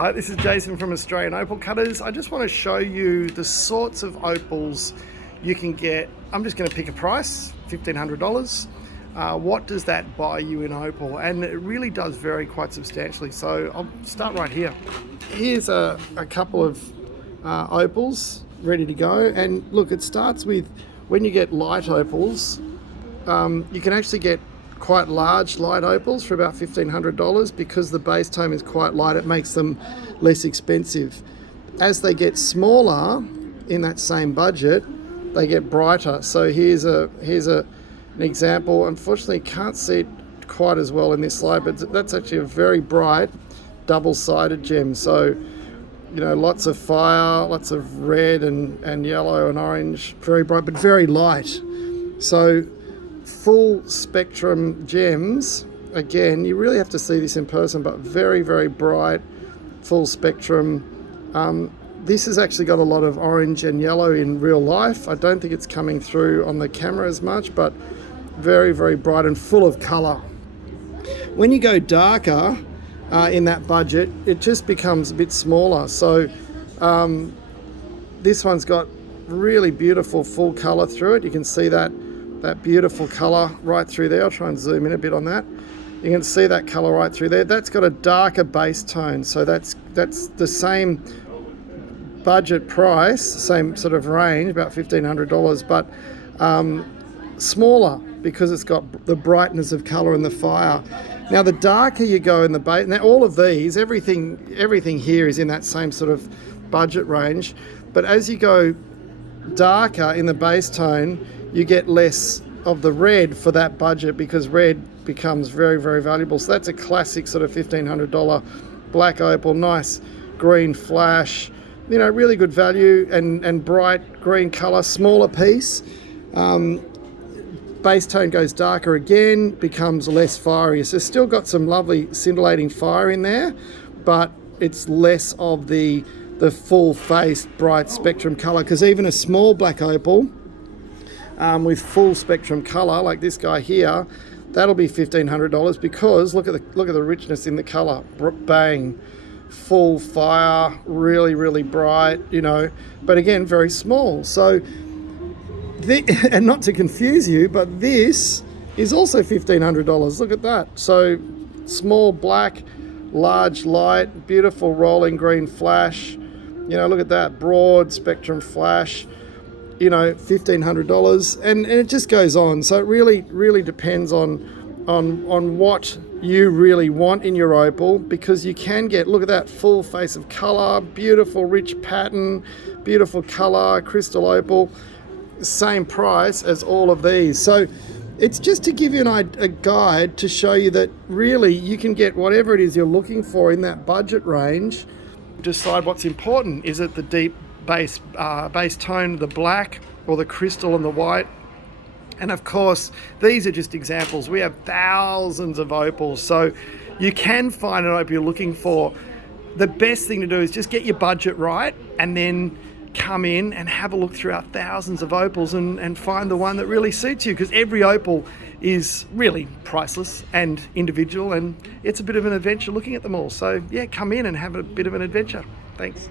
Hi, this is Jason from Australian Opal Cutters. I just want to show you the sorts of opals you can get. I'm just going to pick a price, $1,500. What does that buy you in opal? And it really does vary quite substantially. So I'll start right here. Here's a couple of opals ready to go. And look, it starts with, when you get light opals, you can actually get quite large light opals for about $1,500 because the base tone is quite light. It makes them less expensive. As they get smaller in that same budget, they get brighter. So here's an example. Unfortunately, can't see it quite as well in this slide, but that's actually a very bright double-sided gem. So, you know, lots of fire, lots of red and yellow and orange, very bright, but very light. So full spectrum gems, again, you really have to see this in person, but very, very bright, full spectrum. This has actually got a lot of orange and yellow in real life. I don't think it's coming through on the camera as much, but very, very bright and full of color. When you go darker in that budget, it just becomes a bit smaller. So this one's got really beautiful full color through it. You can see that beautiful color right through there. I'll try and zoom in a bit on that. You can see that color right through there. That's got a darker base tone, so that's the same budget price, same sort of range, about $1,500, but smaller because it's got the brightness of color and the fire. Now, the darker you go in the base, now all of these, everything here is in that same sort of budget range, but as you go darker in the base tone, you get less of the red for that budget because red becomes very, very valuable. So that's a classic sort of $1,500 black opal, nice green flash, you know, really good value and bright green color, smaller piece. Base tone goes darker again, becomes less fiery. So still got some lovely scintillating fire in there, but it's less of the full-faced bright spectrum color, because even a small black opal with full spectrum color like this guy here, that'll be $1,500 because look at the richness in the color. Bang, full fire, really, really bright, you know, but again, very small. So and not to confuse you, but this is also $1,500. Look at that. So small black, large light, beautiful rolling green flash, you know, look at that broad spectrum flash, you know, $1,500, and it just goes on. So it really depends on what you really want in your opal, because you can get, look at that full face of color, beautiful rich pattern, beautiful color, crystal opal, same price as all of these. So it's just to give you a guide to show you that really you can get whatever it is you're looking for in that budget range. Decide what's important. Is it the deep base tone, the black, or the crystal and the white? And of course, these are just examples. We have thousands of opals, so you can find an opal you're looking for. The best thing to do is just get your budget right and then come in and have a look through our thousands of opals and find the one that really suits you, because every opal is really priceless and individual, and it's a bit of an adventure looking at them all. So yeah, come in and have a bit of an adventure. Thanks.